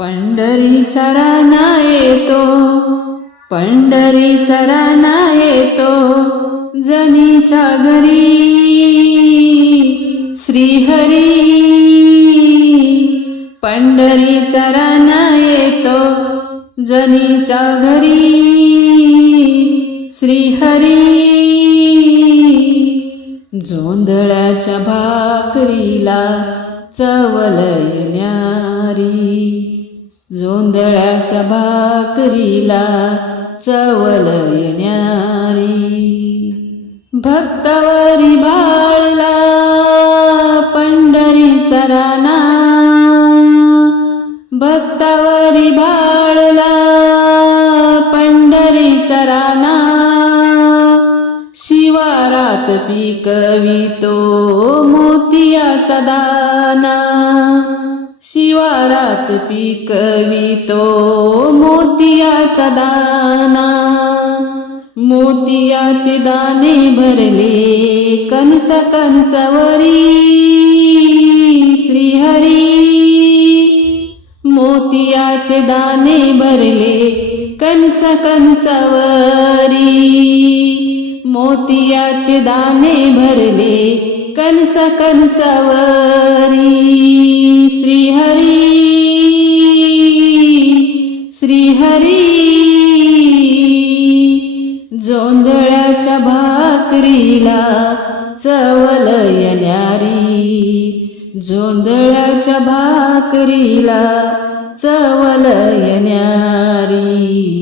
पंढरीचा राना येतो पंढरीचा राना येतो जनीच्या घरी. श्रीहरी पंढरीचा राना येतो जनीच्या घरी. श्रीहरी जोंधळ्याच्या भाकरीला चवल येणारी. जोंधळ्याच्या भाकरीला चवल येणारी. भक्तावरी बाळला पंढरी राना भक्तावरी बाळला पंढरी राना शिवारात पिकवितो मोतियाचा दाना. शिवारात पिकवितो मोतियाचा दाना. मोतियाचे दाणे भरले कणस कणसावरी. श्रीहरी मोतियाचे दाणे भरले कणस कणसावरी. मोतियाचे दाणे भरले कंस कंसवरी श्रीहरी श्रीहरी. जोंधळ्याच्या भाकरीला चवल येणारी. जोंधळ्याच्या भाकरीला चवल येणारी.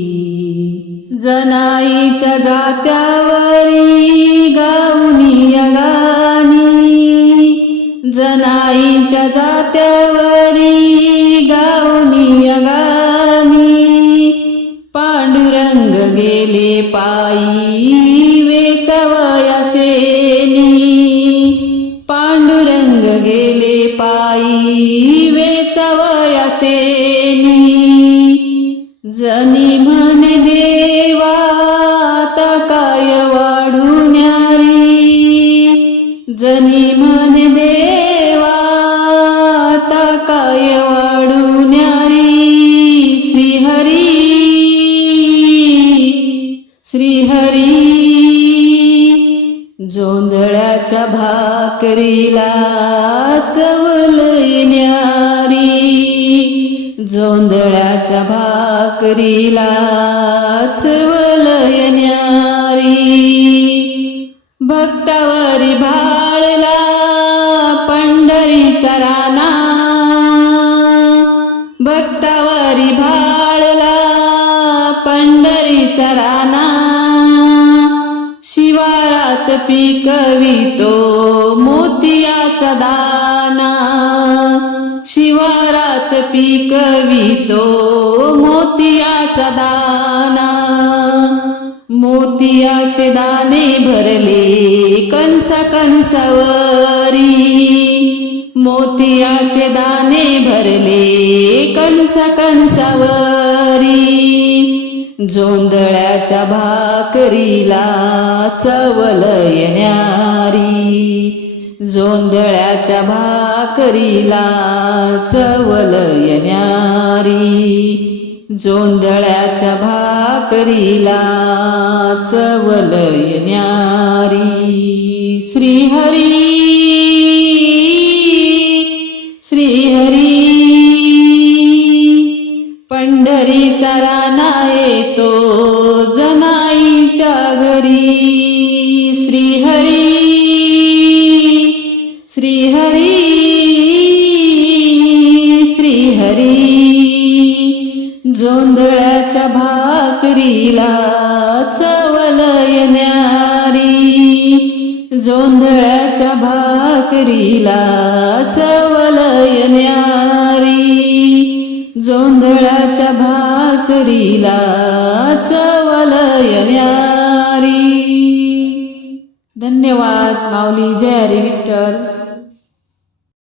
जनाईच्या जात्यावरी गाऊनी गाणी. जनाईच्या जात्यावरी गाऊनी गाणी. मन देवा आता काय वाढुण्यारी जनी मन देवा आता काय वाढुण्यारी श्रीहरी श्रीहरी जोंधळ्याच्या भाकरीला चवल येणारी भाकरीला चवल भक्तावरी भाळला पंढरीचा राणा भक्तावरी भाळला पंढरीचा राणा शिवारात पिकवितो शिवारात पिकवितो मोतियाचा दाना. मोतियाचे दाणे भरले कंस कंसावरी. मोतियाचे दाणे भरले कंस कंसावरी. जोंधळ्याच्या भाकरीला चवल येणारी. जोंधळ्याच्या भाकरीला चवल येणारी. जोंधळ्याच्या भाकरीला चवल येणारी. श्रीहरी श्रीहरी पंढरीचा राणा येतो जनाईच्या घरी. जोंधळ्याच्या भाकरीला चवल न्यारी जोंधळ्याच्या भाकरीला चवल न्यारी जोंधळ्याच्या भाकरीला चवल न्यारी धन्यवाद माऊली. जय हरी विठ्ठल.